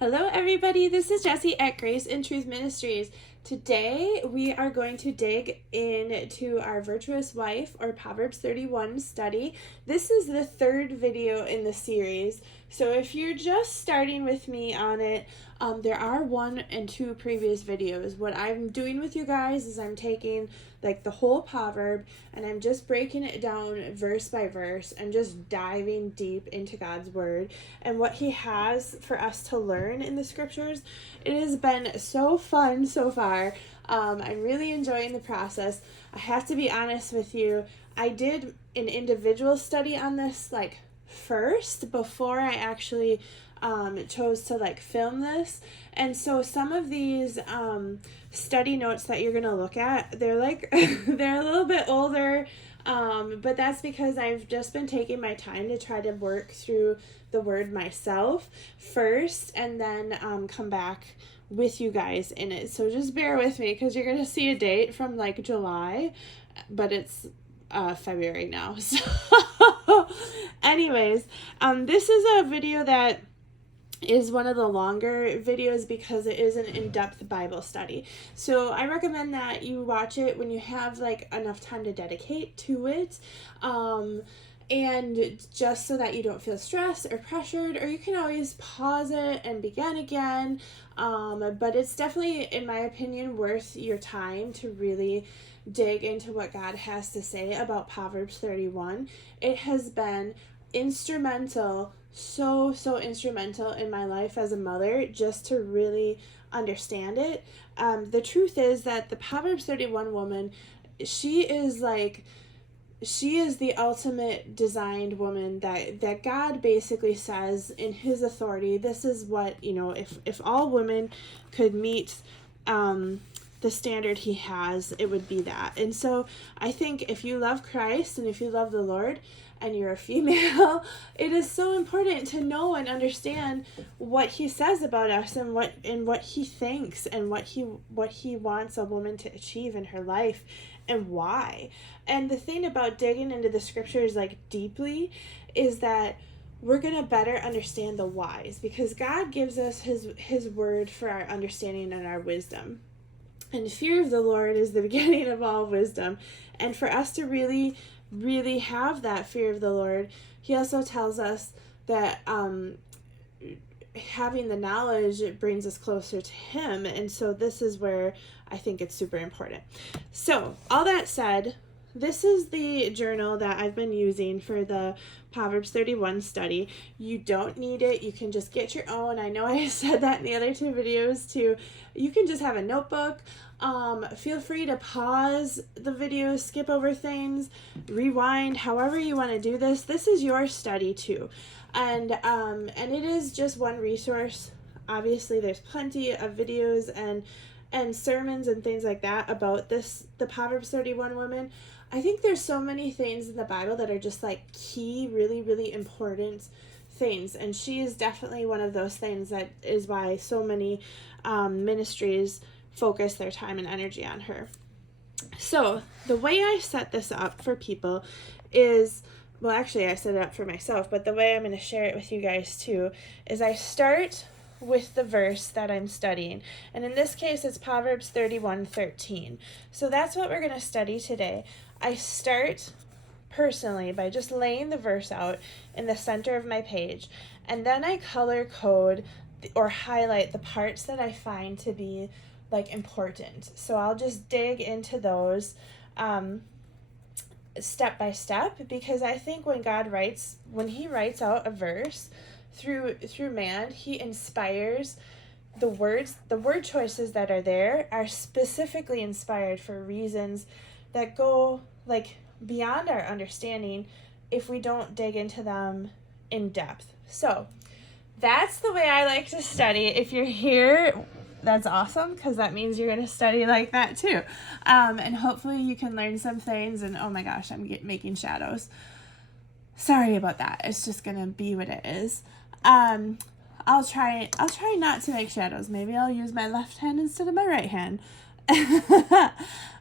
Hello, everybody. This is Jessie at Grace and Truth Ministries. Today, we are going to dig into our Virtuous Wife or Proverbs 31 study. This is the third video in the series. So if you're just starting with me on it, there are 1 and 2 previous videos. What I'm doing with you guys is I'm taking like the whole proverb and I'm just breaking it down verse by verse and just diving deep into God's word and what he has for us to learn in the scriptures. It has been so fun so far. I'm really enjoying the process. I have to be honest with you. I did an individual study on this first before I actually chose to film this. And so some of these study notes that you're gonna look at, they're they're a little bit older, but that's because I've just been taking my time to try to work through the word myself first and then come back with you guys in it. So just bear with me because you're gonna see a date from July, but it's February now. So anyways, this is a video that is one of the longer videos because it is an in-depth Bible study. So I recommend that you watch it when you have enough time to dedicate to it. And just so that you don't feel stressed or pressured, or you can always pause it and begin again. But it's definitely, in my opinion, worth your time to really dig into what God has to say about Proverbs 31. It has been instrumental, so instrumental in my life as a mother, just to really understand it. The truth is that the Proverbs 31 woman, she is the ultimate designed woman that God basically says in his authority, this is what, if all women could meet the standard he has, it would be that. And so I think if you love Christ and if you love the Lord and you're a female, it is so important to know and understand what he says about us and what he thinks and what he wants a woman to achieve in her life and why. And the thing about digging into the scriptures deeply is that we're going to better understand the whys, because God gives us his word for our understanding and our wisdom. And fear of the Lord is the beginning of all wisdom. And for us to really have that fear of the Lord, he also tells us that having the knowledge, it brings us closer to him. And so this is where I think it's super important. So all that said, this is the journal that I've been using for the Proverbs 31 study. You don't need it. You can just get your own. I know I said that in the other 2 videos too. You can just have a notebook. Feel free to pause the video, skip over things, rewind, however you want to do this. This is your study too. And it is just one resource. Obviously, there's plenty of videos and sermons and things like that about the Proverbs 31 woman. I think there's so many things in the Bible that are just key, really important things. And she is definitely one of those things. That is why so many ministries focus their time and energy on her. So the way I set this up for people is, well, actually I set it up for myself, but the way I'm going to share it with you guys too is I start with the verse that I'm studying. And in this case, it's Proverbs 31:13. So that's what we're going to study today. I start personally by just laying the verse out in the center of my page. And then I color code or highlight the parts that I find to be important. So I'll just dig into those step by step, because I think when he writes out a verse through man, he inspires the word choices that are there are specifically inspired for reasons that go beyond our understanding if we don't dig into them in depth. So that's the way I like to study. If you're here, that's awesome, because that means you're going to study like that too. And hopefully you can learn some things. And oh my gosh, I'm making shadows. Sorry about that. It's just going to be what it is. I'll try not to make shadows. Maybe I'll use my left hand instead of my right hand.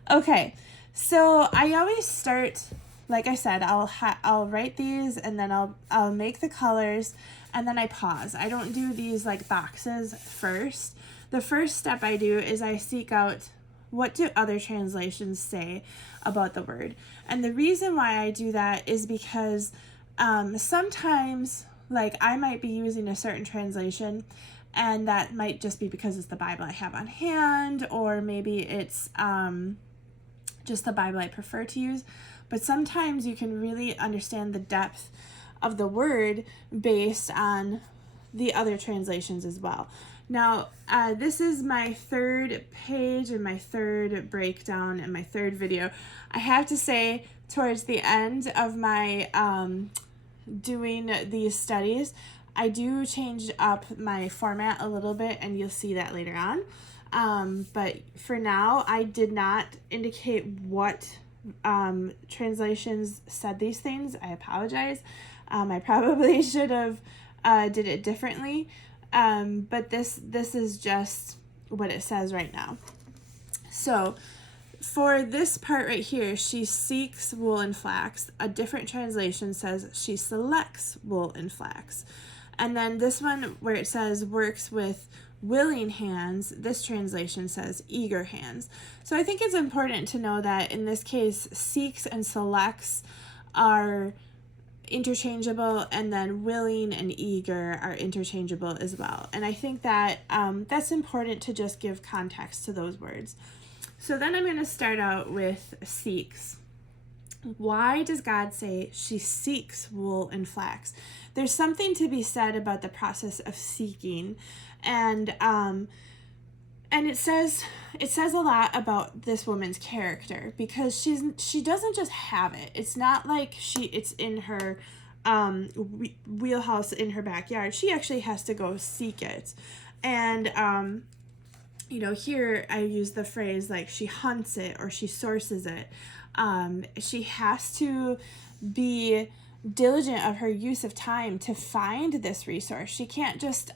Okay. So I always start, like I said, I'll write these and then I'll make the colors, and then I pause. I don't do these like boxes first. The first step I do is I seek out, what do other translations say about the word? And the reason why I do that is because sometimes, like, I might be using a certain translation, and that might just be because it's the Bible I have on hand, or maybe it's just the Bible I prefer to use. But sometimes you can really understand the depth of the word based on the other translations as well. Now, this is my third page and my third breakdown and my third video. I have to say, towards the end of my doing these studies, I do change up my format a little bit, and you'll see that later on. But for now, I did not indicate what translations said these things. I apologize. I probably should have did it differently. But this is just what it says right now. So for this part right here, she seeks wool and flax. A different translation says she selects wool and flax. And then this one where it says works with willing hands, this translation says eager hands. So I think it's important to know that in this case, seeks and selects are interchangeable, and then willing and eager are interchangeable as well. And I think that that's important to just give context to those words. So then I'm going to start out with seeks. Why does God say she seeks wool and flax? There's something to be said about the process of seeking, and it says a lot about this woman's character, because she doesn't just have it. It's not like it's in her wheelhouse in her backyard. She actually has to go seek it. And here I use the phrase like she hunts it or she sources it. She has to be diligent of her use of time to find this resource. She can't just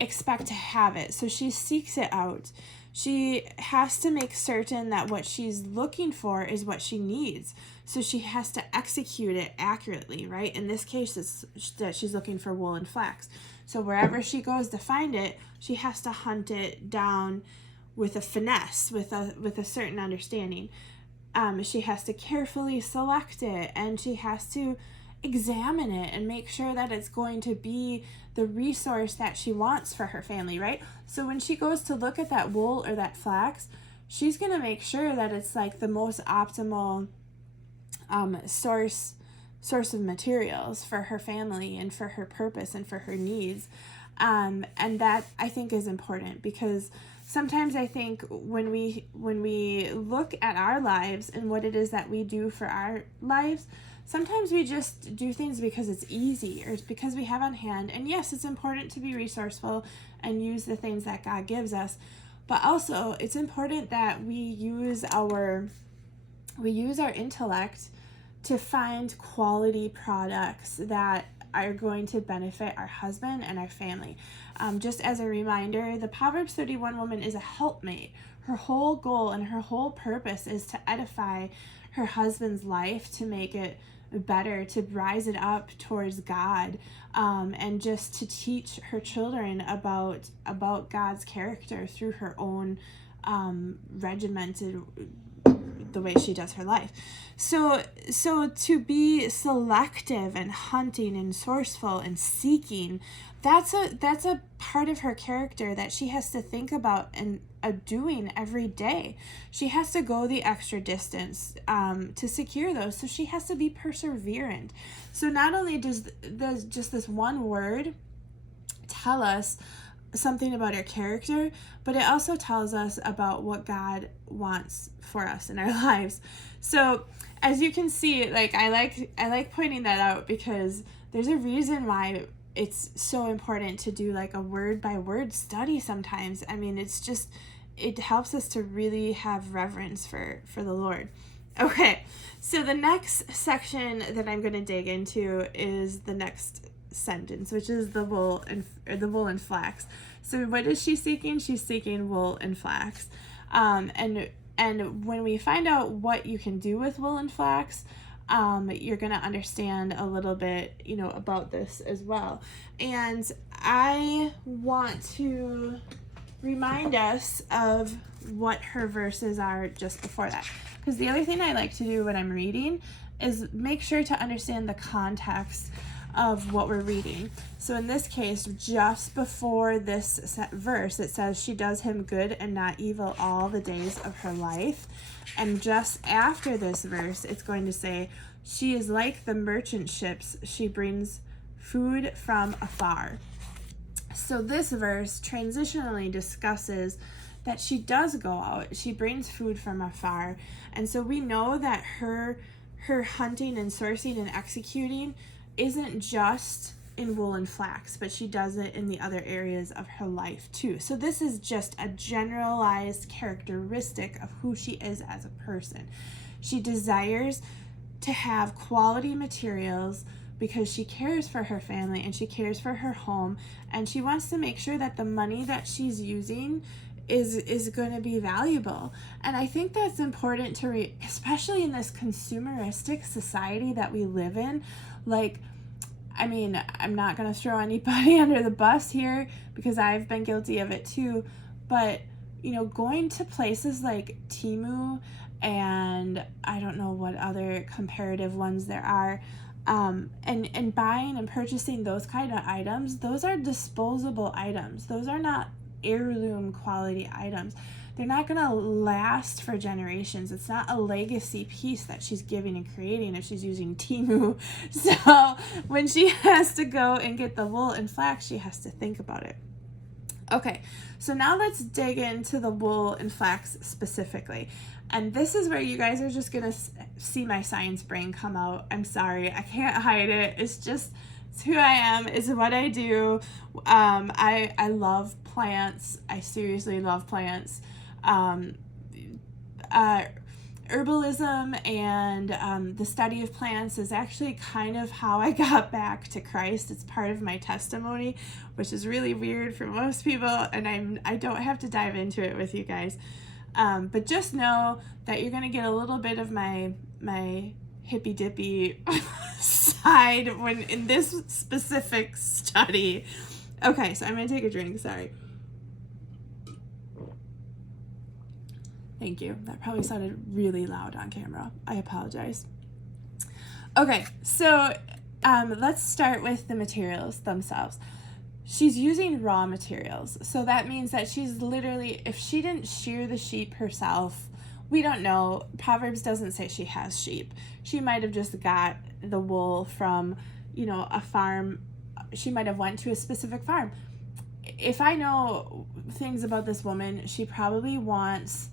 expect to have it. So she seeks it out. She has to make certain that what she's looking for is what she needs. So she has to execute it accurately, right? In this case, it's that she's looking for wool and flax. So wherever she goes to find it, she has to hunt it down with a finesse, with a certain understanding. She has to carefully select it, and she has to examine it and make sure that it's going to be the resource that she wants for her family, right? So when she goes to look at that wool or that flax, she's going to make sure that it's like the most optimal source of materials for her family and for her purpose and for her needs. And that I think is important, because sometimes I think when we look at our lives and what it is that we do for our lives, sometimes we just do things because it's easy or it's because we have on hand. And yes, it's important to be resourceful and use the things that God gives us. But also, it's important that we use our intellect to find quality products that are going to benefit our husband and our family. Just as a reminder, the Proverbs 31 woman is a helpmate. Her whole goal and her whole purpose is to edify her husband's life, to make it better, to rise it up towards God, and just to teach her children about God's character through her own regimented the way she does her life. So to be selective and hunting and sourceful and seeking, that's a part of her character that she has to think about and doing every day. She has to go the extra distance to secure those. So she has to be perseverant. So not only does just this one word tell us something about our character, but it also tells us about what God wants for us in our lives. So as you can see, like I like pointing that out, because there's a reason why it's so important to do like a word by word study sometimes. I mean, it helps us to really have reverence for the Lord. Okay, so the next section that I'm going to dig into is the next sentence, which is the wool and flax. So what is she seeking? She's seeking wool and flax. And when we find out what you can do with wool and flax, you're going to understand a little bit, about this as well. And I want to remind us of what her verses are just before that. Because the other thing I like to do when I'm reading is make sure to understand the context of what we're reading. So in this case, just before this verse, it says she does him good and not evil all the days of her life. And just after this verse, it's going to say, she is like the merchant ships. She brings food from afar. So this verse transitionally discusses that she does go out. She brings food from afar. And so we know that her hunting and sourcing and executing isn't just in wool and flax, but she does it in the other areas of her life too. So this is just a generalized characteristic of who she is as a person. She desires to have quality materials because she cares for her family and she cares for her home, and she wants to make sure that the money that she's using is going to be valuable. And I think that's important to especially in this consumeristic society that we live in. Like, I mean, I'm not going to throw anybody under the bus here because I've been guilty of it too, but going to places like Temu and I don't know what other comparative ones there are, and buying and purchasing those kind of items, those are disposable items. Those are not heirloom quality items. They're not going to last for generations. It's not a legacy piece that she's giving and creating if she's using Temu. So when she has to go and get the wool and flax, she has to think about it. Okay, so now let's dig into the wool and flax specifically. And this is where you guys are just going to see my science brain come out. I'm sorry, I can't hide it. It's who I am. It's what I do. I love plants. I seriously love plants. Herbalism and the study of plants is actually kind of how I got back to Christ. It's part of my testimony, which is really weird for most people, and I don't have to dive into it with you guys. But just know that you're going to get a little bit of my hippy dippy side when in this specific study. Okay, so I'm going to take a drink. Sorry. Thank you. That probably sounded really loud on camera. I apologize. Okay, so let's start with the materials themselves. She's using raw materials. So that means that she's literally, if she didn't shear the sheep herself, we don't know. Proverbs doesn't say she has sheep. She might have just got the wool from, a farm. She might have went to a specific farm. If I know things about this woman, she probably wants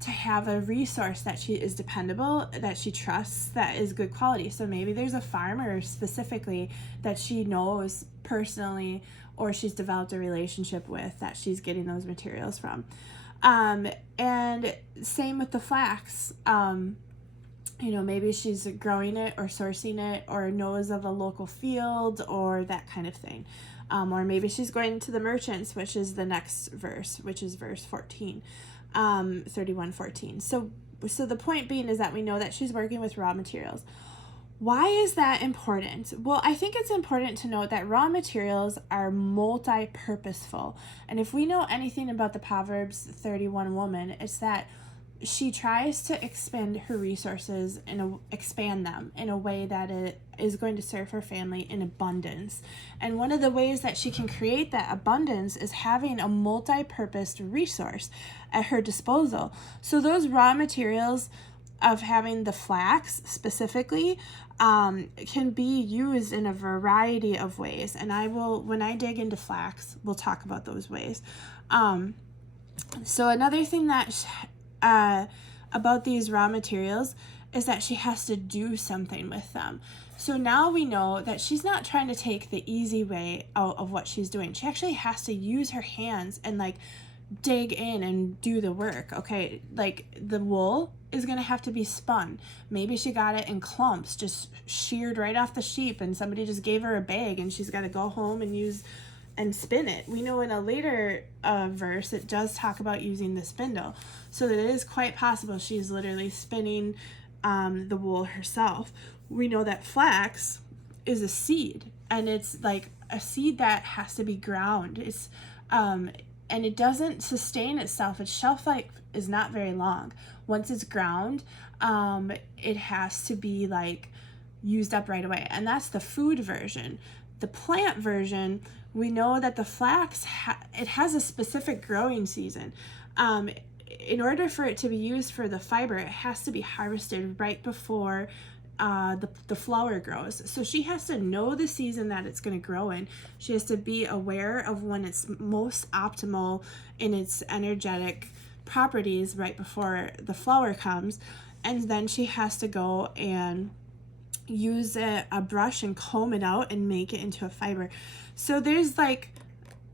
to have a resource that she is dependable, that she trusts, that is good quality. So maybe there's a farmer specifically that she knows personally or she's developed a relationship with that she's getting those materials from. And same with the flax. Maybe she's growing it or sourcing it or knows of a local field or that kind of thing. Or maybe she's going to the merchants, which is the next verse, which is verse 14. 31:14. So the point being is that we know that she's working with raw materials. Why is that important? Well, I think it's important to note that raw materials are multi-purposeful. And if we know anything about the Proverbs 31 woman, it's that she tries to expend her resources and expand them in a way that it is going to serve her family in abundance. And one of the ways that she can create that abundance is having a multi-purposed resource at her disposal. So those raw materials of having the flax specifically can be used in a variety of ways. And when I dig into flax, we'll talk about those ways. So another thing that about these raw materials is that she has to do something with them. So now we know that she's not trying to take the easy way out of what she's doing. She actually has to use her hands and dig in and do the work. Okay, the wool is going to have to be spun. Maybe she got it in clumps, just sheared right off the sheep, and somebody just gave her a bag and she's got to go home and use and spin it. We know in a later verse it does talk about using the spindle, so that it is quite possible she's literally spinning the wool herself. We know that flax is a seed, and it's like a seed that has to be ground. It's and it doesn't sustain itself. Its shelf life is not very long. Once it's ground, it has to be like used up right away, and that's the food version. The plant version, we know that the flax it has a specific growing season. In order for it to be used for the fiber, it has to be harvested right before the flower grows. So she has to know the season that it's going to grow in. She has to be aware of when it's most optimal in its energetic properties right before the flower comes. And then she has to go and use a brush and comb it out and make it into a fiber. So there's like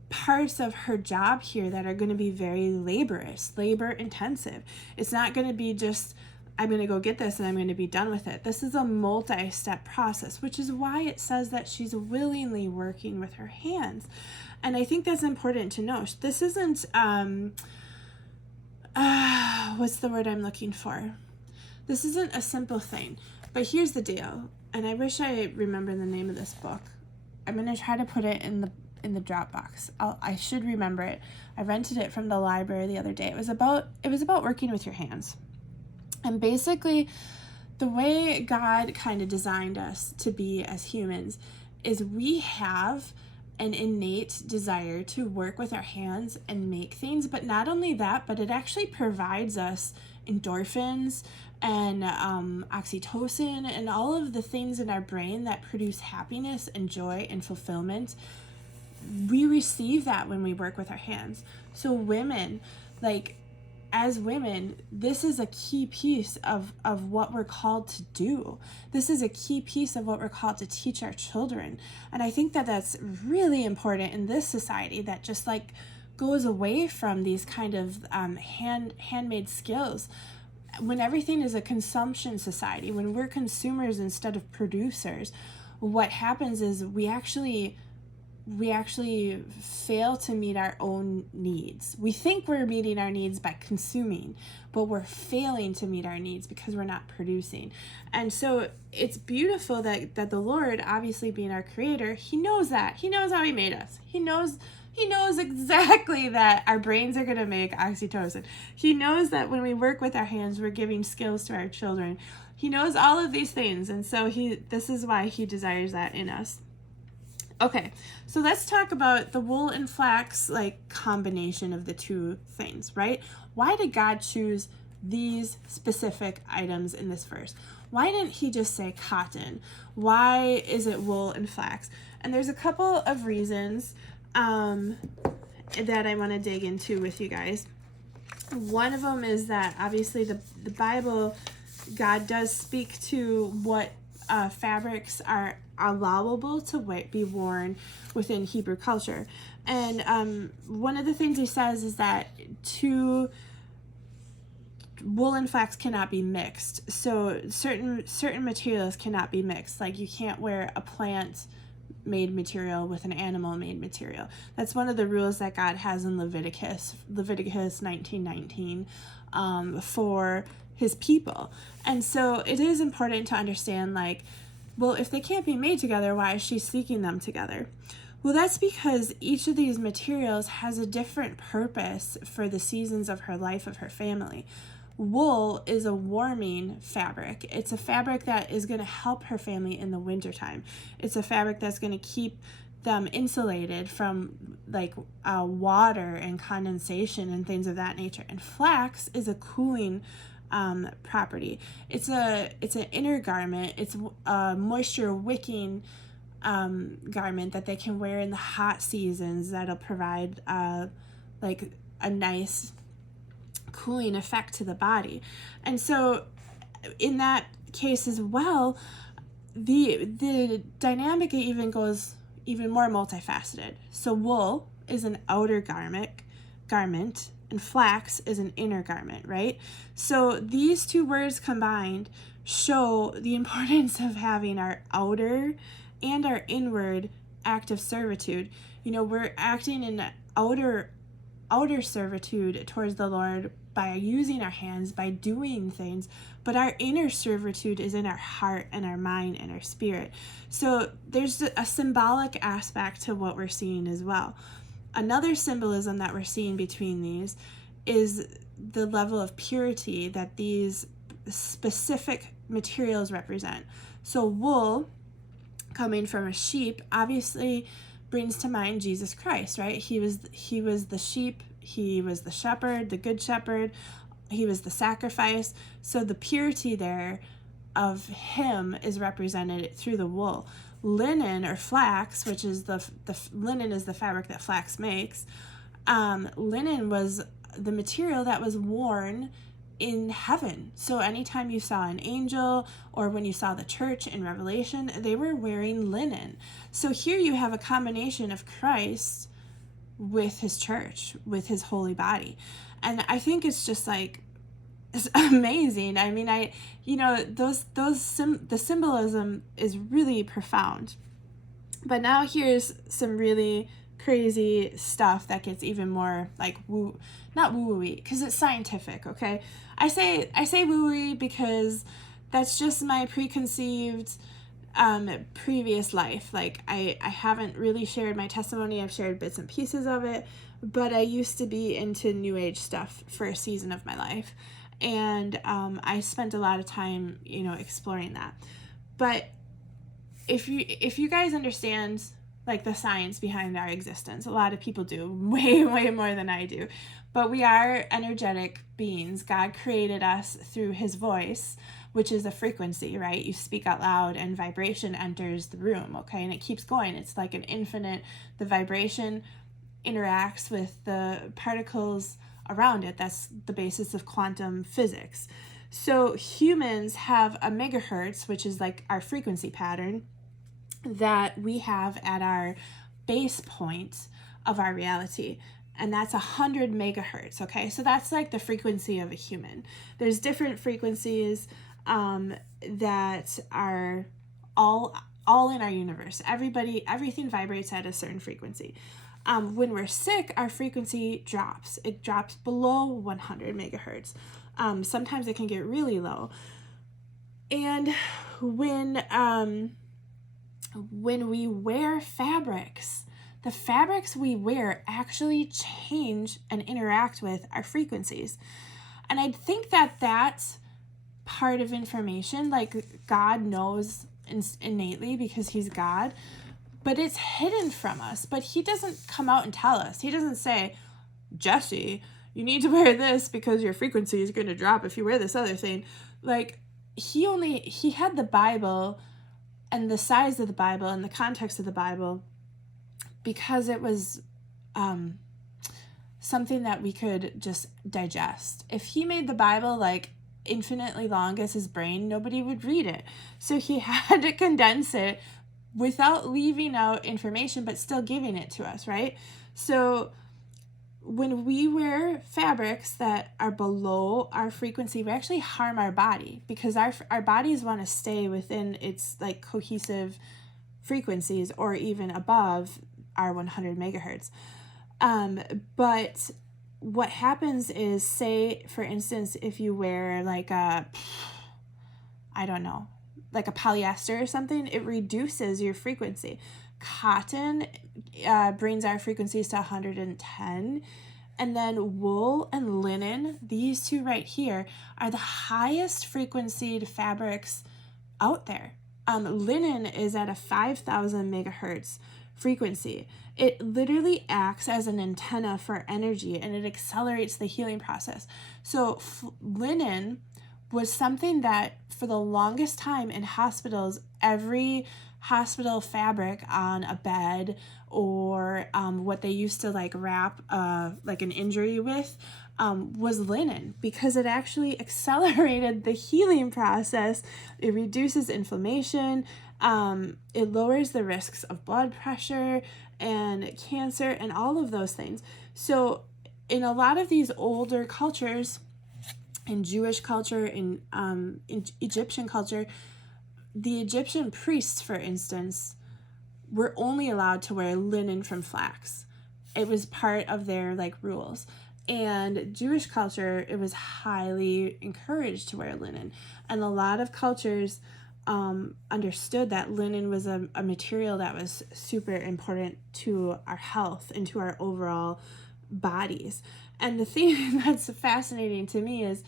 parts of her job here that are going to be very laborious, labor intensive. It's not going to be just, I'm going to go get this and I'm going to be done with it. This is a multi-step process, which is why it says that she's willingly working with her hands. And I think that's important to know. This isn't, what's the word I'm looking for? This isn't a simple thing. But here's the deal, and I wish I remember the name of this book. I'm going to try to put it in the Dropbox. I should remember it. I rented it from the library the other day. It was about working with your hands. And basically, the way God kind of designed us to be as humans is we have an innate desire to work with our hands and make things. But not only that, but it actually provides us endorphins and oxytocin and all of the things in our brain that produce happiness and joy and fulfillment. We receive that when we work with our hands. So women, like as women, this is a key piece of what we're called to do. This is a key piece of what we're called to teach our children. And I think that that's really important in this society that just like goes away from these kind of handmade skills. When everything is a consumption society, when we're consumers instead of producers, what happens is we actually fail to meet our own needs. We think we're meeting our needs by consuming, but we're failing to meet our needs because we're not producing. And so it's beautiful that the Lord, obviously being our creator, he knows that. He knows how he made us. He knows exactly that our brains are going to make oxytocin. He knows that when we work with our hands, we're giving skills to our children. He knows all of these things. And so this is why he desires that in us. Okay, so let's talk about the wool and flax, like combination of the two things, right? Why did God choose these specific items in this verse? Why didn't he just say cotton? Why is it wool and flax? And there's a couple of reasons that I want to dig into with you guys. One of them is that obviously the Bible, God does speak to what fabrics are allowable to be worn within Hebrew culture. And one of the things he says is that wool and flax cannot be mixed. So certain materials cannot be mixed. Like you can't wear a plant made material with an animal made material. That's one of the rules that God has in Leviticus 19:19 for his people. And so it is important to understand, like, well, if they can't be made together, why is she seeking them together? Well, that's because each of these materials has a different purpose for the seasons of her life, of her family. Wool is a warming fabric. It's a fabric that is going to help her family in the wintertime. It's a fabric that's going to keep them insulated from like water and condensation and things of that nature. And flax is a cooling property. It's an inner garment. It's a moisture wicking garment that they can wear in the hot seasons that'll provide like a nice cooling effect to the body. And so in that case as well, the dynamic even goes even more multifaceted. So wool is an outer garment and flax is an inner garment, right? So these two words combined show the importance of having our outer and our inward act of servitude. You know, we're acting in outer outer servitude towards the Lord by using our hands, by doing things, but our inner servitude is in our heart and our mind and our spirit. So there's a symbolic aspect to what we're seeing as well. Another symbolism that we're seeing between these is the level of purity that these specific materials represent. So wool, coming from a sheep, obviously brings to mind Jesus Christ, right? He was the sheep, he was the shepherd, the good shepherd, he was the sacrifice. So the purity there of him is represented through the wool. Linen or flax, which is the linen is the fabric that flax makes. Linen was the material that was worn in heaven. So anytime you saw an angel, or when you saw the church in Revelation, they were wearing linen. So here you have a combination of Christ with his church, with his holy body. And I think it's just like, it's amazing. I mean, the symbolism is really profound. But now here's some really crazy stuff that gets even more like not woo-woo-y, because it's scientific, okay? I say woo-woo-y because that's just my preconceived previous life. Like I haven't really shared my testimony. I've shared bits and pieces of it, but I used to be into New Age stuff for a season of my life. And I spent a lot of time, exploring that. But if you guys understand like the science behind our existence, a lot of people do, way more than I do. But we are energetic beings. God created us through his voice, which is a frequency, right? You speak out loud and vibration enters the room, okay? And it keeps going. It's like an infinite, the vibration interacts with the particles around it. That's the basis of quantum physics. So humans have a megahertz, which is like our frequency pattern that we have at our base point of our reality. And that's 100 megahertz, okay? So that's like the frequency of a human. There's different frequencies that are all in our universe. Everything vibrates at a certain frequency. When we're sick, our frequency drops. It drops below 100 megahertz. Sometimes it can get really low. And when we wear fabrics, the fabrics we wear actually change and interact with our frequencies. And I think that that's part of information, like God knows innately because he's God, but it's hidden from us. But he doesn't come out and tell us. He doesn't say, Jesse, you need to wear this because your frequency is going to drop if you wear this other thing. Like, he had the Bible and the size of the Bible and the context of the Bible because it was something that we could just digest. If he made the Bible like infinitely long as his brain, nobody would read it. So he had to condense it without leaving out information, but still giving it to us, right? So when we wear fabrics that are below our frequency, we actually harm our body because our bodies want to stay within its like cohesive frequencies or even above our 100 megahertz. But what happens is, say, for instance, if you wear like like a polyester or something, it reduces your frequency. Cotton brings our frequencies to 110. And then wool and linen, these two right here, are the highest frequencied fabrics out there. Linen is at a 5,000 megahertz frequency. It literally acts as an antenna for energy and it accelerates the healing process. So linen was something that for the longest time in hospitals, every hospital fabric on a bed or what they used to like wrap like an injury with was linen because it actually accelerated the healing process. It reduces inflammation. It lowers the risks of blood pressure and cancer and all of those things. So in a lot of these older cultures, in Jewish culture, in Egyptian culture, the Egyptian priests, for instance, were only allowed to wear linen from flax. it was part of their like rules. And Jewish culture, it was highly encouraged to wear linen. And a lot of cultures understood that linen was a material that was super important to our health and to our overall bodies. And the thing that's fascinating to me is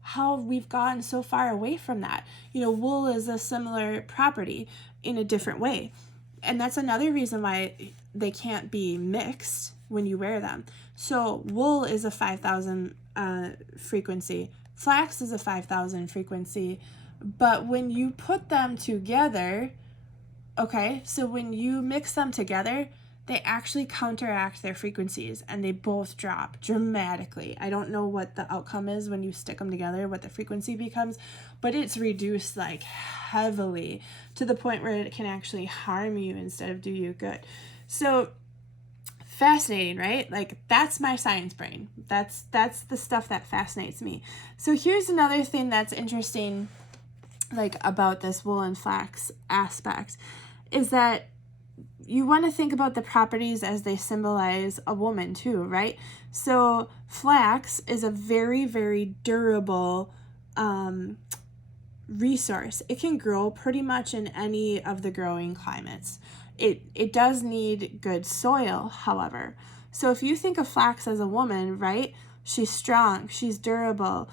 how we've gone so far away from that. Wool is a similar property in a different way. And that's another reason why they can't be mixed when you wear them. So wool is a 5,000 frequency. Flax is a 5,000 frequency. But when you put them together, okay, so when you mix them together, they actually counteract their frequencies and they both drop dramatically. I don't know what the outcome is when you stick them together, what the frequency becomes, but it's reduced like heavily to the point where it can actually harm you instead of do you good. So fascinating, right? Like that's my science brain. That's the stuff that fascinates me. So here's another thing that's interesting, like about this wool and flax aspect, is that you want to think about the properties as they symbolize a woman too, right? So flax is a very, very durable resource. It can grow pretty much in any of the growing climates. It does need good soil, however. So if you think of flax as a woman, right? She's strong, she's durable.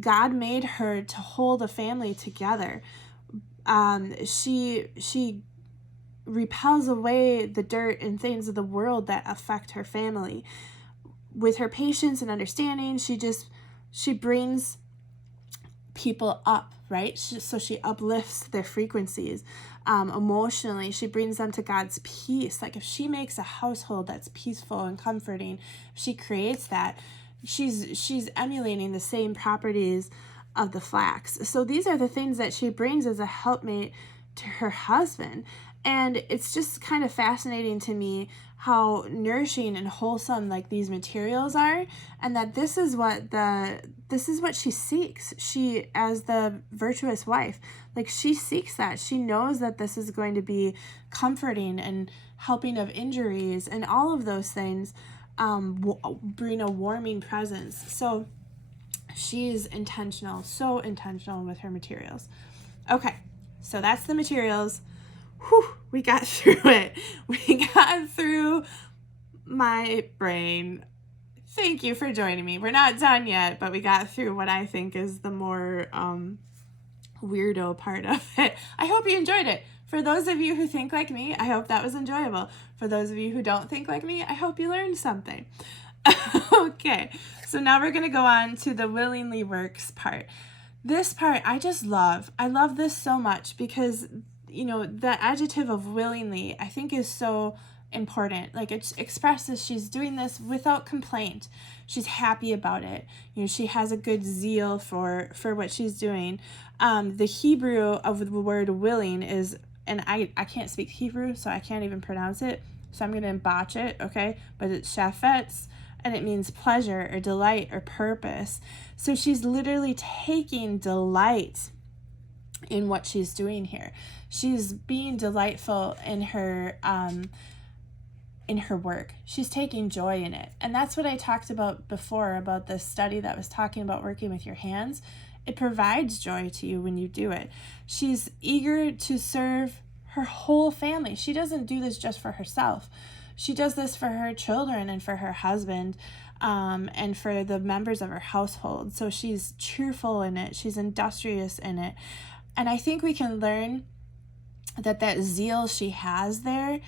God made her to hold a family together. She repels away the dirt and things of the world that affect her family. With her patience and understanding, she brings people up, right? So she uplifts their frequencies. Emotionally, she brings them to God's peace. Like if she makes a household that's peaceful and comforting, if she creates that, she's emulating the same properties of the flax. So these are the things that she brings as a helpmate to her husband. And it's just kind of fascinating to me how nourishing and wholesome like these materials are, and that this is what she seeks. She, as the virtuous wife, like she seeks that. She knows that this is going to be comforting and helping of injuries and all of those things, bring a warming presence. So she's intentional, so intentional with her materials. Okay, so that's the materials. Whew, we got through it. We got through my brain. Thank you for joining me. We're not done yet, but we got through what I think is the more weirdo part of it. I hope you enjoyed it. For those of you who think like me, I hope that was enjoyable. For those of you who don't think like me, I hope you learned something. Okay, so now we're going to go on to the willingly works part. This part I just love. I love this so much because the adjective of willingly, I think, is so important. Like it expresses she's doing this without complaint. She's happy about it. She has a good zeal for what she's doing. The Hebrew of the word willing is, and I can't speak Hebrew, so I can't even pronounce it. So I'm going to botch it, okay? But it's shafetz, and it means pleasure or delight or purpose. So she's literally taking delight in what she's doing here. She's being delightful in her work. She's taking joy in it. And that's what I talked about before, about this study that was talking about working with your hands. It provides joy to you when you do it. She's eager to serve her whole family. She doesn't do this just for herself. She does this for her children and for her husband, and for the members of her household. So she's cheerful in it. She's industrious in it. And I think we can learn that zeal she has there,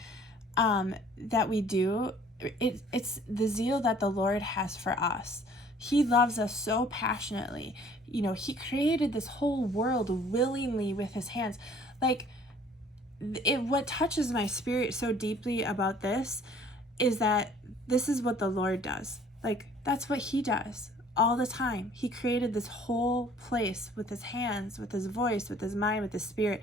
that we do, it's the zeal that the Lord has for us. He loves us so passionately. He created this whole world willingly with his hands. Like, what touches my spirit so deeply about this is that this is what the Lord does. Like, that's what he does all the time. He created this whole place with his hands, with his voice, with his mind, with his spirit.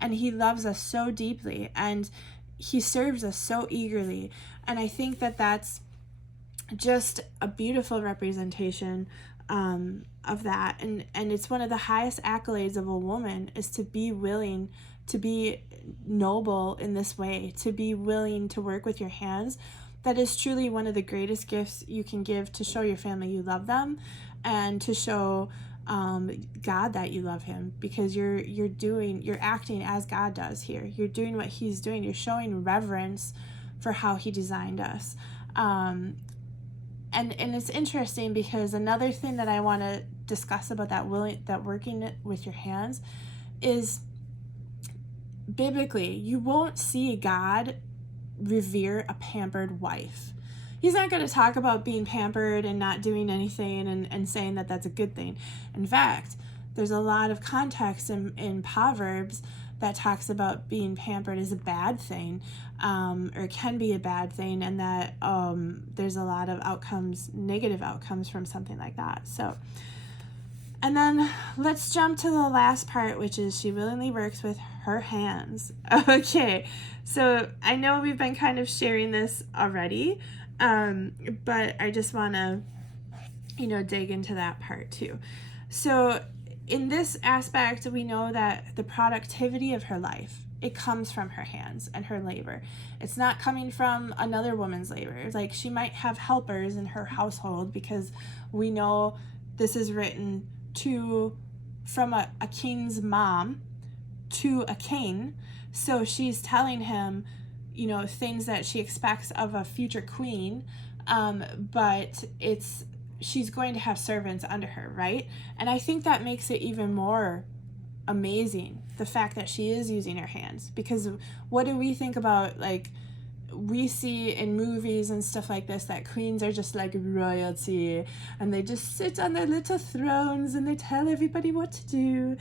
And he loves us so deeply, and he serves us so eagerly. And I think that that's just a beautiful representation of that. And it's one of the highest accolades of a woman, is to be willing to be noble in this way, to be willing to work with your hands that is truly one of the greatest gifts you can give to show your family you love them, and to show God that you love him, because you're acting as God does here. You're doing what he's doing. You're showing reverence for how he designed us. And it's interesting, because another thing that I want to discuss about that working with your hands is, biblically, you won't see God revere a pampered wife. He's not going to talk about being pampered and not doing anything and saying that that's a good thing. In fact, there's a lot of context in Proverbs that talks about being pampered is a bad thing, or can be a bad thing, and that there's a lot of negative outcomes from something like that. So, and then let's jump to the last part, which is she willingly works with her hands. Okay, so I know we've been kind of sharing this already, but I just want to, dig into that part too. So in this aspect, we know that the productivity of her life, it comes from her hands and her labor. It's not coming from another woman's labor. Like, she might have helpers in her household, because we know this is written from a king's mom to a king. So she's telling him, things that she expects of a future queen, but she's going to have servants under her, right? And I think that makes it even more amazing, the fact that she is using her hands, because what do we think about, like, we see in movies and stuff like this that queens are just like royalty, and they just sit on their little thrones and they tell everybody what to do.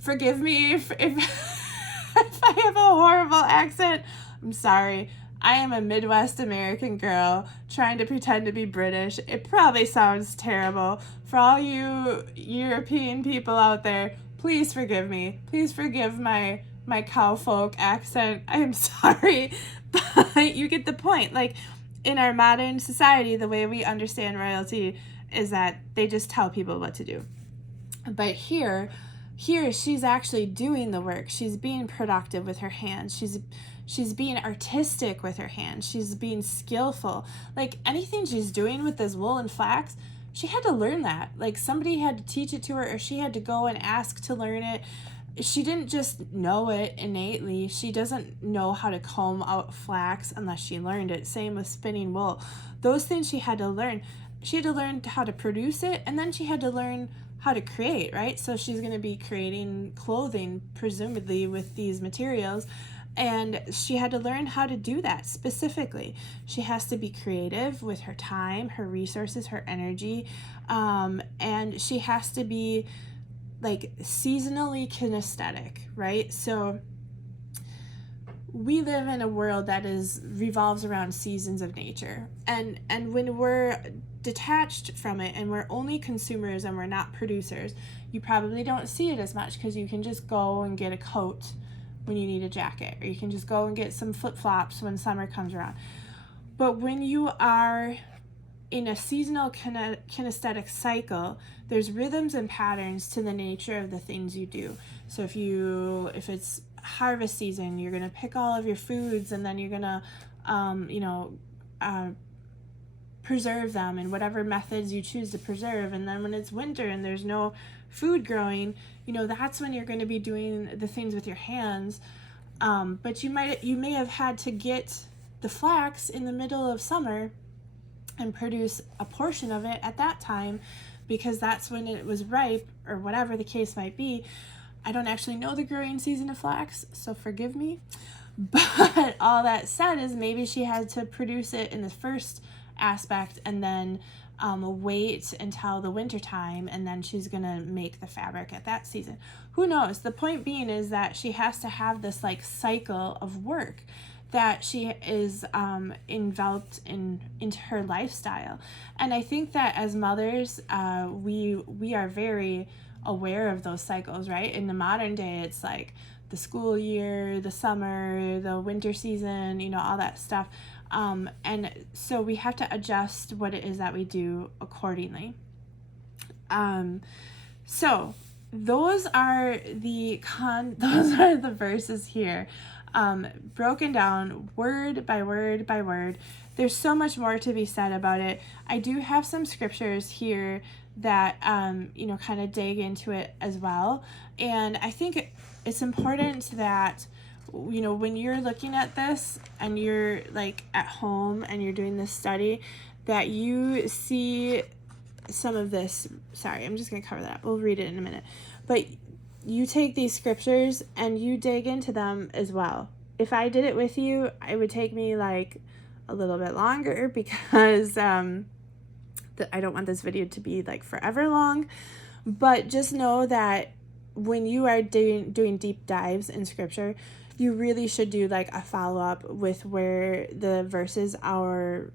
Forgive me if if I have a horrible accent. I'm sorry. I am a Midwest American girl trying to pretend to be British. It probably sounds terrible. For all you European people out there, please forgive me. Please forgive my cowfolk accent. I am sorry, but you get the point. Like, in our modern society, the way we understand royalty is that they just tell people what to do. But here she's actually doing the work. She's being productive with her hands. She's being artistic with her hands. She's being skillful. Like, anything she's doing with this wool and flax, she had to learn that. Like, somebody had to teach it to her, or she had to go and ask to learn it. She didn't just know it innately. She doesn't know how to comb out flax unless she learned it. Same with spinning wool. Those things she had to learn. She had to learn how to produce it, and then she had to learn how to create, right? So she's going to be creating clothing, presumably, with these materials, and she had to learn how to do that specifically. She has to be creative with her time, her resources, her energy, and she has to be, like, seasonally kinesthetic, right? So we live in a world that revolves around seasons of nature, and when we're detached from it and we're only consumers and we're not producers, you probably don't see it as much, because you can just go and get a coat when you need a jacket, or you can just go and get some flip-flops when summer comes around. But when you are in a seasonal kinesthetic cycle, there's rhythms and patterns to the nature of the things you do. So if it's harvest season, you're going to pick all of your foods, and then you're going to preserve them in whatever methods you choose to preserve. And then when it's winter and there's no food growing, that's when you're going to be doing the things with your hands. But you may have had to get the flax in the middle of summer and produce a portion of it at that time, because that's when it was ripe, or whatever the case might be. I don't actually know the growing season of flax, so forgive me. But all that said is, maybe she had to produce it in the first aspect, and then wait until the winter time, and then she's gonna make the fabric at that season. Who knows? The point being is that she has to have this, like, cycle of work that she is enveloped into her lifestyle. And I think that as mothers, we are very aware of those cycles, right? In the modern day, it's like the school year, the summer, the winter season, all that stuff. And so we have to adjust what it is that we do accordingly. So those are the verses here, broken down word by word by word. there's so much more to be said about it. I do have some scriptures here that, kind of dig into it as well. And I think it's important that, when you're looking at this and you're like at home and you're doing this study, that you see some of this. Sorry, I'm just going to cover that up. We'll read it in a minute. But you take these scriptures and you dig into them as well. If I did it with you, it would take me like a little bit longer because I don't want this video to be like forever long. But just know that when you are doing deep dives in scripture, you really should do like a follow-up with where the verses are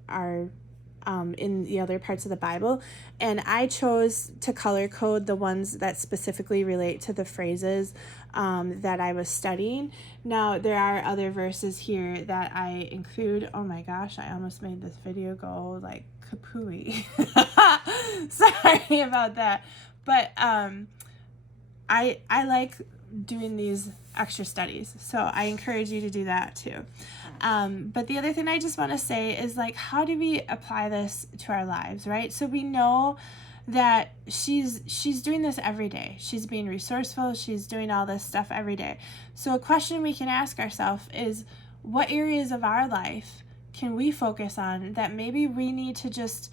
in the other parts of the Bible. And I chose to color code the ones that specifically relate to the phrases that I was studying. Now, there are other verses here that I include. Oh my gosh, I almost made this video go like kapooey. Sorry about that. But I like doing these extra studies, so I encourage you to do that too. But the other thing I just want to say is, like, how do we apply this to our lives, right? So we know that she's doing this every day. She's being resourceful. She's doing all this stuff every day. So a question we can ask ourselves is, what areas of our life can we focus on that maybe we need to just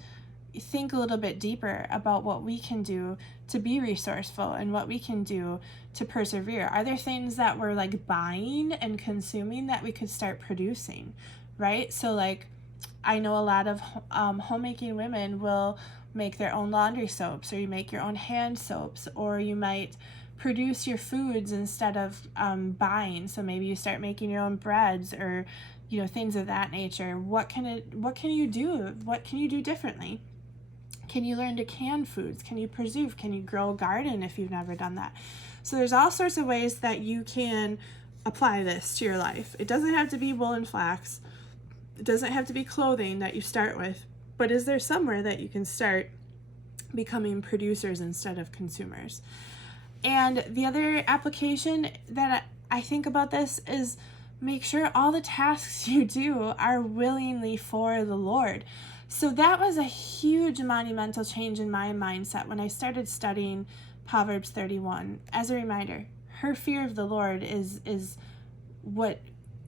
think a little bit deeper about what we can do to be resourceful and what we can do to persevere? Are there things that we're like buying and consuming that we could start producing, right? So like, I know a lot of homemaking women will make their own laundry soaps, or you make your own hand soaps, or you might produce your foods instead of buying. So maybe you start making your own breads, or things of that nature. What can you do? What can you do differently? Can you learn to can foods? Can you preserve? Can you grow a garden if you've never done that? So there's all sorts of ways that you can apply this to your life. It doesn't have to be wool and flax. It doesn't have to be clothing that you start with. But is there somewhere that you can start becoming producers instead of consumers? And the other application that I think about this is, make sure all the tasks you do are willingly for the Lord. So that was a huge monumental change in my mindset when I started studying Proverbs 31. As a reminder, her fear of the Lord is what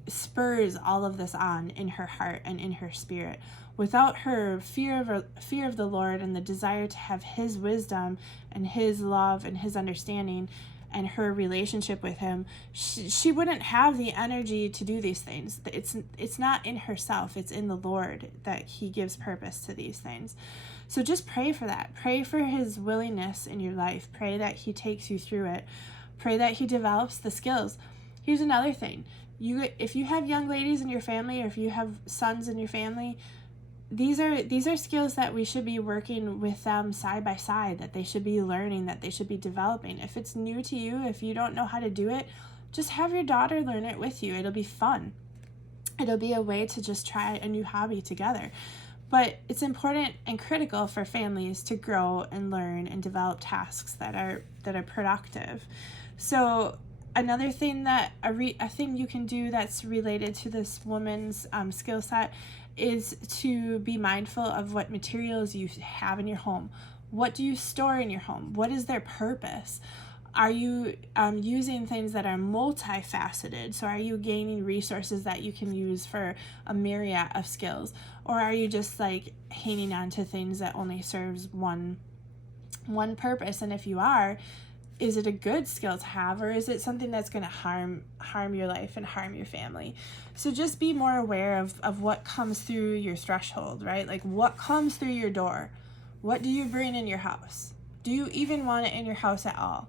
spurs all of this on in her heart and in her spirit. Without her fear of the Lord and the desire to have His wisdom and His love and His understanding and her relationship with Him, she wouldn't have the energy to do these things. It's not in herself, it's in the Lord that He gives purpose to these things. So just pray for that. Pray for His willingness in your life. Pray that He takes you through it. Pray that He develops the skills. Here's another thing. If you have young ladies in your family, or if you have sons in your family, these are skills that we should be working with them side by side, that they should be learning, that they should be developing. If it's new to you, if you don't know how to do it, just have your daughter learn it with you. It'll be fun. It'll be a way to just try a new hobby together. But it's important and critical for families to grow and learn and develop tasks that are productive. So another thing that a thing you can do that's related to this woman's skill set is to be mindful of what materials you have in your home. What do you store in your home? What is their purpose? Are you using things that are multifaceted? So are you gaining resources that you can use for a myriad of skills? Or are you just like hanging on to things that only serves one purpose? And if you are, is it a good skill to have, or is it something that's going to harm your life and harm your family? So just be more aware of what comes through your threshold, right? Like, what comes through your door? What do you bring in your house? Do you even want it in your house at all?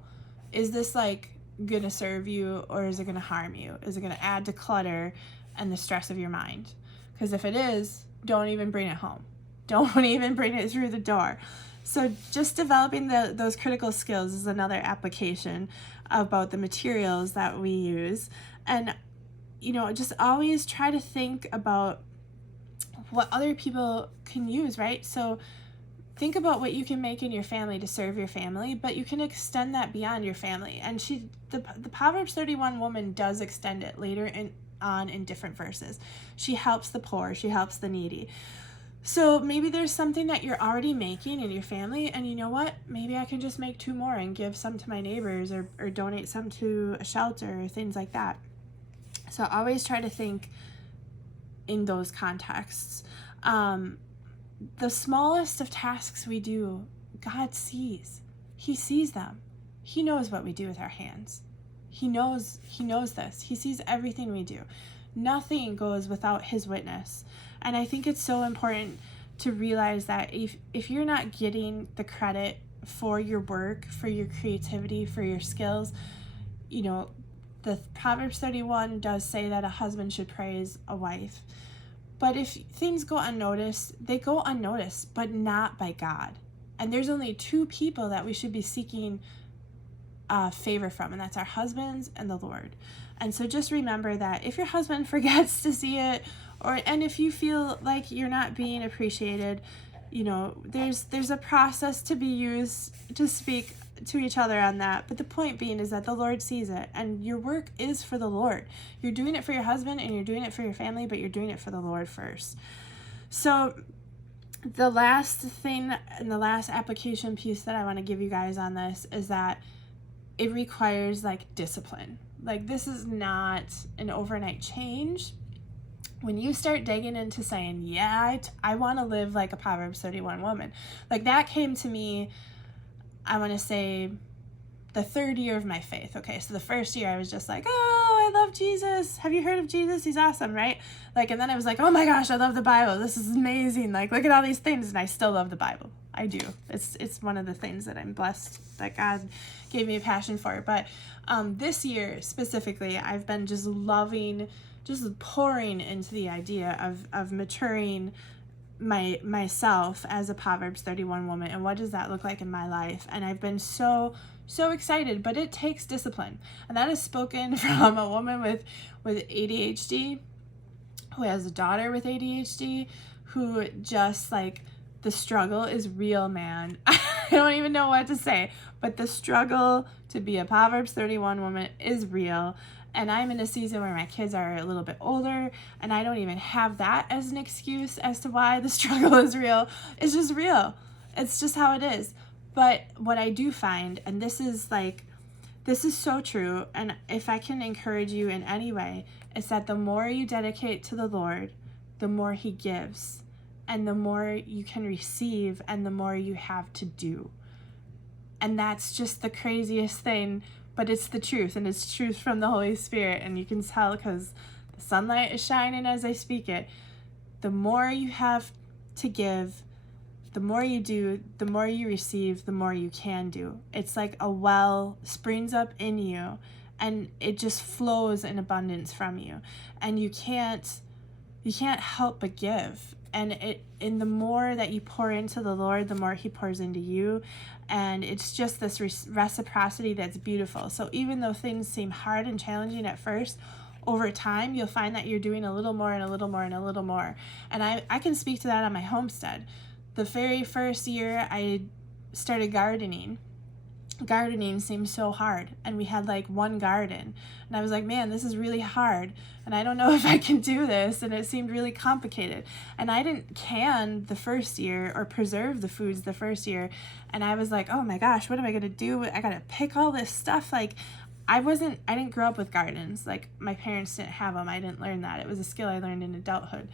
Is this like going to serve you, or is it going to harm you? Is it going to add to clutter and the stress of your mind? Because if it is, don't even bring it home. Don't even bring it through the door. So just developing those critical skills is another application about the materials that we use. And, just always try to think about what other people can use, right? So think about what you can make in your family to serve your family, but you can extend that beyond your family. And the Proverbs 31 woman does extend it later on in different verses. She helps the poor. She helps the needy. So maybe there's something that you're already making in your family, and you know what? Maybe I can just make 2 more and give some to my neighbors, or donate some to a shelter, or things like that. So always try to think in those contexts. The smallest of tasks we do, God sees. He sees them. He knows what we do with our hands. He knows this. He sees everything we do. Nothing goes without his witness. And I think it's so important to realize that if you're not getting the credit for your work, for your creativity, for your skills, the Proverbs 31 does say that a husband should praise a wife. But if things go unnoticed, they go unnoticed, but not by God. And there's only 2 people that we should be seeking favor from, and that's our husbands and the Lord. And so just remember that if your husband forgets to see it, and if you feel like you're not being appreciated, there's a process to be used to speak to each other on that. But the point being is that the Lord sees it, and your work is for the Lord. You're doing it for your husband and you're doing it for your family, but you're doing it for the Lord first. So the last thing and the last application piece that I want to give you guys on this is that it requires discipline. This is not an overnight change. When you start digging into saying, I want to live like a Proverbs 31 woman, that came to me, I want to say, the 3rd year of my faith. Okay, so the first year I was just like, oh, I love Jesus. Have you heard of Jesus? He's awesome, right? And then I was like, oh my gosh, I love the Bible. This is amazing. Look at all these things. And I still love the Bible. I do. It's one of the things that I'm blessed that God gave me a passion for. But this year specifically, I've been just loving, just pouring into the idea of maturing myself as a Proverbs 31 woman, and what does that look like in my life. And I've been so excited, but it takes discipline. And that is spoken from a woman with ADHD, who has a daughter with ADHD, who just the struggle is real, man. I don't even know what to say, but the struggle to be a Proverbs 31 woman is real. And I'm in a season where my kids are a little bit older, and I don't even have that as an excuse as to why the struggle is real. It's just real. It's just how it is. But what I do find, and this is so true, and if I can encourage you in any way, is that the more you dedicate to the Lord, the more he gives, and the more you can receive, and the more you have to do. And that's just the craziest thing, but it's the truth, and it's truth from the Holy Spirit, and you can tell because the sunlight is shining as I speak it. The more you have to give, the more you do, the more you receive, the more you can do. It's like a well springs up in you, and it just flows in abundance from you, and you can't help but give. And the more that you pour into the Lord, the more he pours into you. And it's just this reciprocity that's beautiful. So even though things seem hard and challenging at first, over time, you'll find that you're doing a little more and a little more and a little more. And I can speak to that on my homestead. The very first year I started gardening seemed so hard, and we had 1 garden, and I was like, man, this is really hard, and I don't know if I can do this, and it seemed really complicated. And I didn't can the first year or preserve the foods the first year, and I was like, oh my gosh, what am I gonna do? I gotta pick all this stuff. I didn't grow up with gardens. My parents didn't have them. I didn't learn that. It was a skill I learned in adulthood.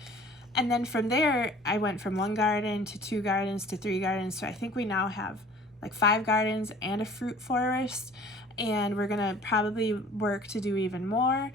And then from there, I went from 1 garden to 2 gardens to 3 gardens. So I think we now have 5 gardens and a fruit forest. And we're going to probably work to do even more.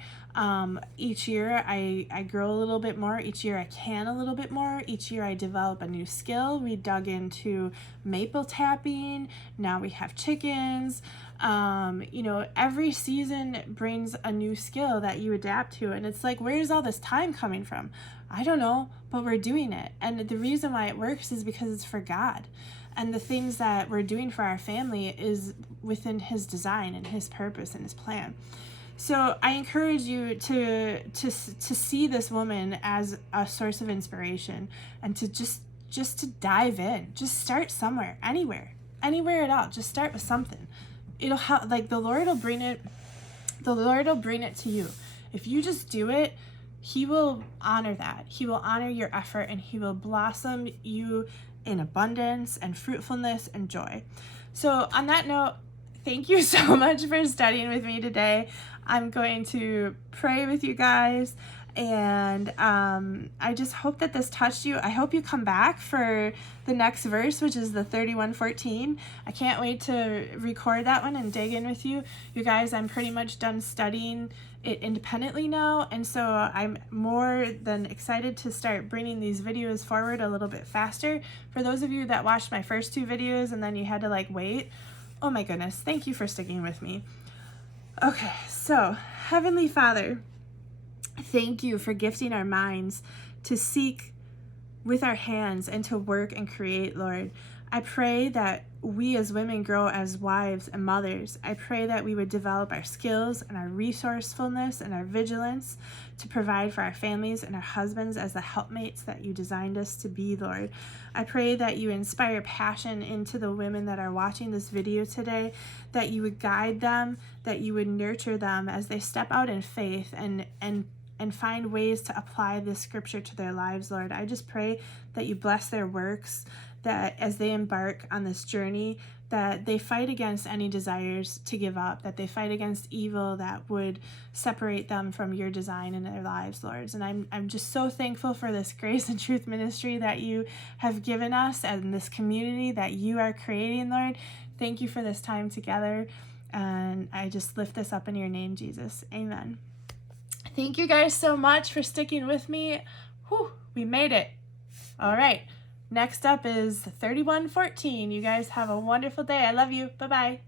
Each year I grow a little bit more. Each year I can a little bit more. Each year I develop a new skill. We dug into maple tapping. Now we have chickens. Every season brings a new skill that you adapt to. And it's where's all this time coming from? I don't know, but we're doing it. And the reason why it works is because it's for God. And the things that we're doing for our family is within his design and his purpose and his plan. So I encourage you to see this woman as a source of inspiration, and to just to dive in. Just start somewhere, anywhere at all. Just start with something. It'll help. The Lord will bring it to you. if you just do it, he will honor that. He will honor your effort, and he will blossom you in abundance and fruitfulness and joy. So on that note, thank you so much for studying with me today. I'm going to pray with you guys, and I just hope that this touched you. I hope you come back for the next verse, which is the 31:14. I can't wait to record that one and dig in with you. You guys, I'm pretty much done studying it independently now, and so I'm more than excited to start bringing these videos forward a little bit faster. For those of you that watched my first 2 videos and then you had to like wait, oh my goodness, thank you for sticking with me. Okay, so Heavenly Father, thank you for gifting our minds to seek with our hands and to work and create, Lord. I pray that we as women grow as wives and mothers. I pray that we would develop our skills and our resourcefulness and our vigilance to provide for our families and our husbands as the helpmates that you designed us to be, Lord. I pray that you inspire passion into the women that are watching this video today, that you would guide them, that you would nurture them as they step out in faith and find ways to apply this scripture to their lives, Lord. I just pray that you bless their works, that as they embark on this journey, that they fight against any desires to give up, that they fight against evil that would separate them from your design in their lives, Lord. And I'm just so thankful for this grace and truth ministry that you have given us and this community that you are creating, Lord. Thank you for this time together. And I just lift this up in your name, Jesus. Amen. Thank you guys so much for sticking with me. Whew, we made it. All right. Next up is 31:14. You guys have a wonderful day. I love you. Bye-bye.